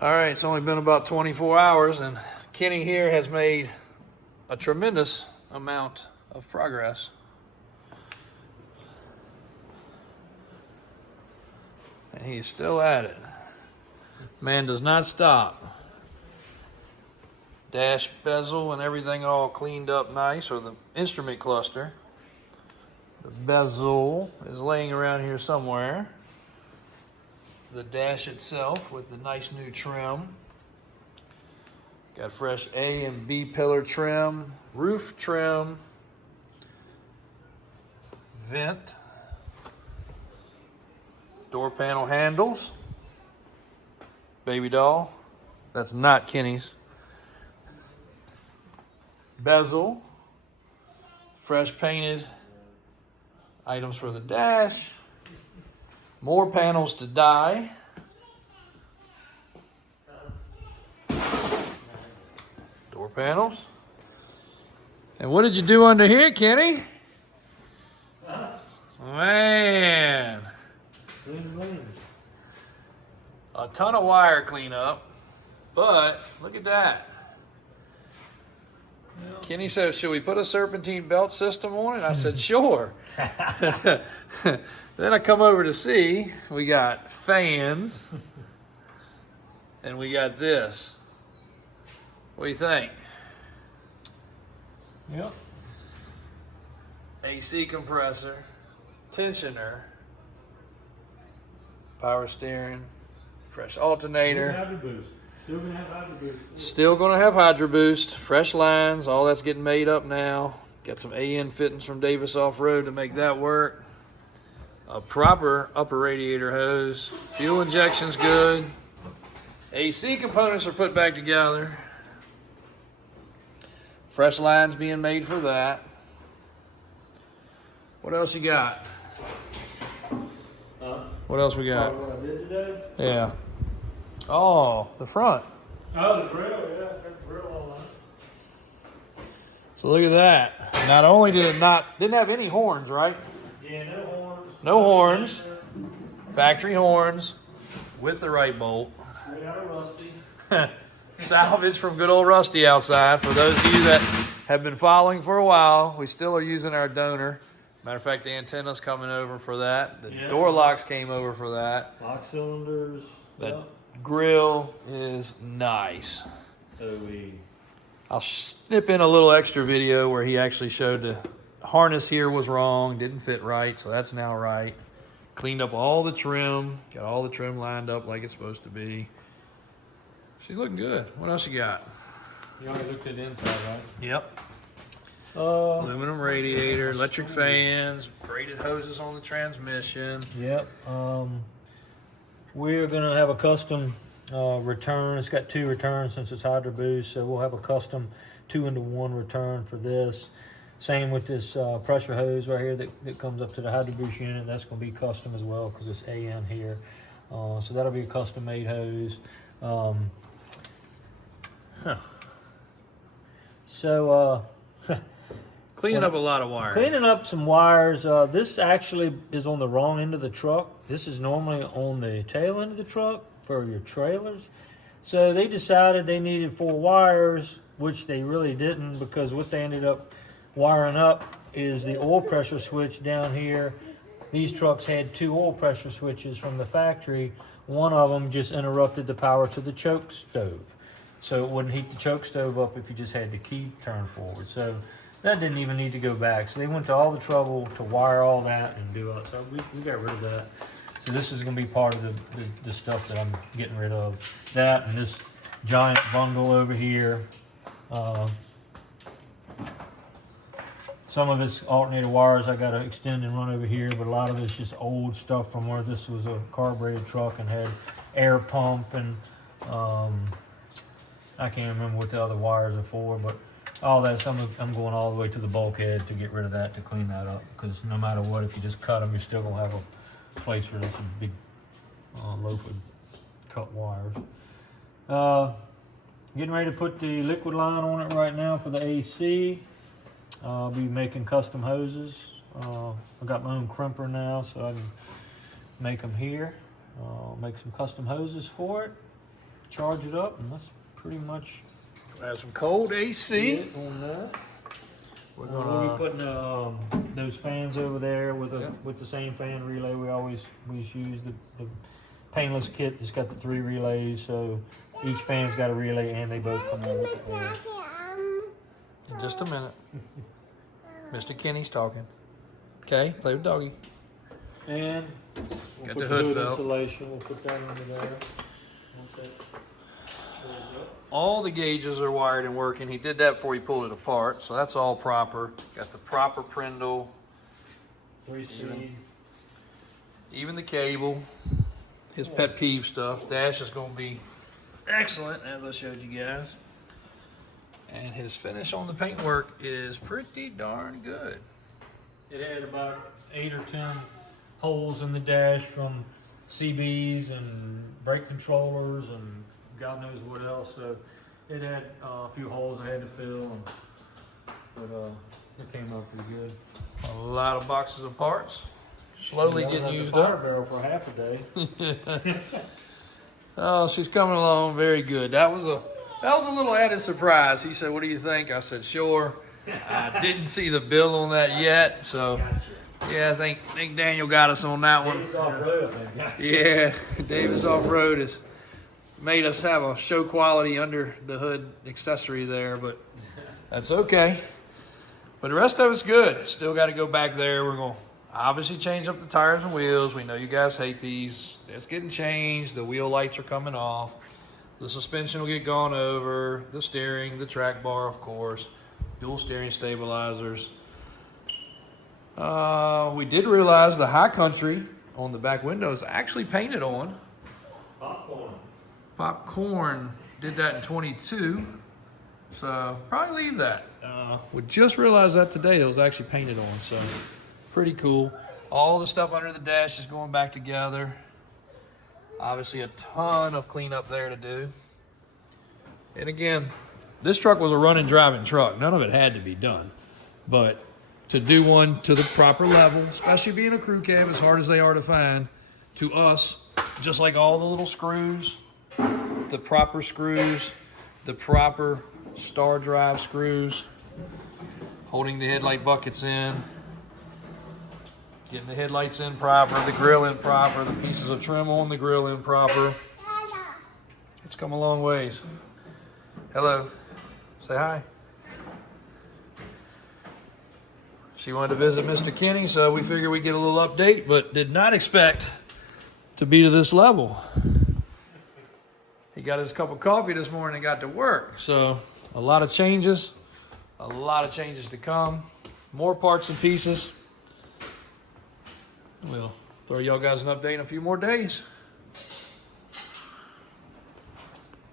All right, it's only been about 24 hours, and Kenny here has made a tremendous amount of progress. And he is still at it. Man does not stop. Dash bezel and everything all cleaned up nice, or the instrument cluster. The bezel is laying around here somewhere. The dash itself with the nice new trim. Got fresh A and B pillar trim, roof trim, vent, door panel handles, baby doll. That's not Kenny's. Bezel, fresh painted items for the dash, more panels to dye. Door panels. And what did you do under here, Kenny? Man. A ton of wire cleanup, but look at that. Kenny said, should we put a serpentine belt system on it? I said, sure. Then I come over to see, we got fans, and we got this. What do you think? Yep. AC compressor, tensioner, power steering, fresh alternator. Still gonna have Hydro Boost, fresh lines, all that's getting made up now. Got some AN fittings from Davis Off-Road to make that work. A proper upper radiator hose. Fuel injection's good. AC components are put back together. Fresh lines being made for that. What else you got? What else we got? What I did today? Yeah. Oh, the front. Oh, the grill, yeah, got the grill all on. So look at that. Not only did it didn't have any horns, right? Yeah, no horns. No horns. Factory horns with the right bolt. Straight out of Rusty. Salvage from good old Rusty outside. For those of you that have been following for a while, we still are using our donor. Matter of fact, the antenna's coming over for that. The door locks came over for that. Lock cylinders. That grill is nice. OE. I'll snip in a little extra video where he actually showed the harness here was wrong, didn't fit right, so that's now right. Cleaned up all the trim, got all the trim lined up like it's supposed to be. She's looking good. What else you got? You already looked at the inside, right? Yep. Aluminum radiator, electric fans, braided hoses on the transmission. Yep. We're gonna have a custom return. It's got 2 returns since it's Hydro Boost, so we'll have a custom 2-into-1 return for this. Same with this pressure hose right here that comes up to the Hydro Boost unit. That's gonna be custom as well because it's AN here. So that'll be a custom made hose. So Cleaning up a lot of wire. cleaning up some wires. This actually is on the wrong end of the truck. This is normally on the tail end of the truck for your trailers. So they decided they needed 4 wires, which they really didn't, because what they ended up wiring up is the oil pressure switch down here. These trucks had 2 oil pressure switches from the factory. One of them just interrupted the power to the choke stove. So it wouldn't heat the choke stove up if you just had the key turned forward. So that didn't even need to go back. So they went to all the trouble to wire all that and do it. So we got rid of that. So this is gonna be part of the stuff that I'm getting rid of. That and this giant bundle over here. Some of it's alternator wires I gotta extend and run over here, but a lot of it's just old stuff from where this was a carbureted truck and had air pump and I can't remember what the other wires are for, but all that, I'm going all the way to the bulkhead to get rid of that, to clean that up, because no matter what, if you just cut them, you're still gonna have a place for this big loaf of cut wires. Getting ready to put the liquid line on it right now for the AC. I'll be making custom hoses. I got my own crimper now, so I can make them here. Make some custom hoses for it. charge it up, and that's pretty much Have some cold AC. it on that. We're We'll gonna. be putting those fans over there with Yeah. with the same fan relay. We always use the painless kit that's got the 3 relays, so each fan's got a relay and they both come on with the air. In just a minute. Mr. Kenny's talking. Okay, play with doggy. And we'll Got put the hood felt. insulation. We'll put that under there. Once that goes up. All the gauges are wired and working. He did that before he pulled it apart, so that's all proper. Got the proper prindle, 3-speed. even the cable. His pet peeve stuff. Dash is going to be excellent, as I showed you guys. And his finish on the paintwork is pretty darn good. It had about 8 or 10 holes in the dash from CBs and brake controllers and God knows what else. So it had a few holes I had to fill, but it came out pretty good. A lot of boxes of parts. Slowly She getting had used the fire up. barrel for half a day. Oh, she's coming along very good. That was a little added surprise. He said, "What do you think?" I said, "Sure." I didn't see the bill on that yet, so yeah, I think Daniel got us on that one. Davis off-road, I think. Gotcha. Yeah, Davis Off-Road has made us have a show quality under the hood accessory there, but that's okay. But the rest of it's good. Still got to go back there. We're going to obviously change up the tires and wheels. We know you guys hate these. It's getting changed. The wheel lights are coming off. The suspension will get gone over. The steering, the track bar, of course. Dual steering stabilizers. We did realize the High Country on the back window is actually painted on. Popcorn did that in 22. So probably leave that. We just realized that today it was actually painted on. So pretty cool. All the stuff under the dash is going back together. Obviously a ton of cleanup there to do. And again, this truck was a running, driving truck. None of it had to be done. But to do one to the proper level, especially being a crew cab, as hard as they are to find, to us, just like all the little screws, the proper star drive screws, holding the headlight buckets in, getting the headlights in proper, the grill in proper, the pieces of trim on the grill in proper. It's come a long ways. Hello. Say hi. She wanted to visit Mr. Kenny, so we figured we'd get a little update, but did not expect to be to this level. He got his cup of coffee this morning and got to work. So a lot of changes to come, more parts and pieces. We'll throw y'all guys an update in a few more days.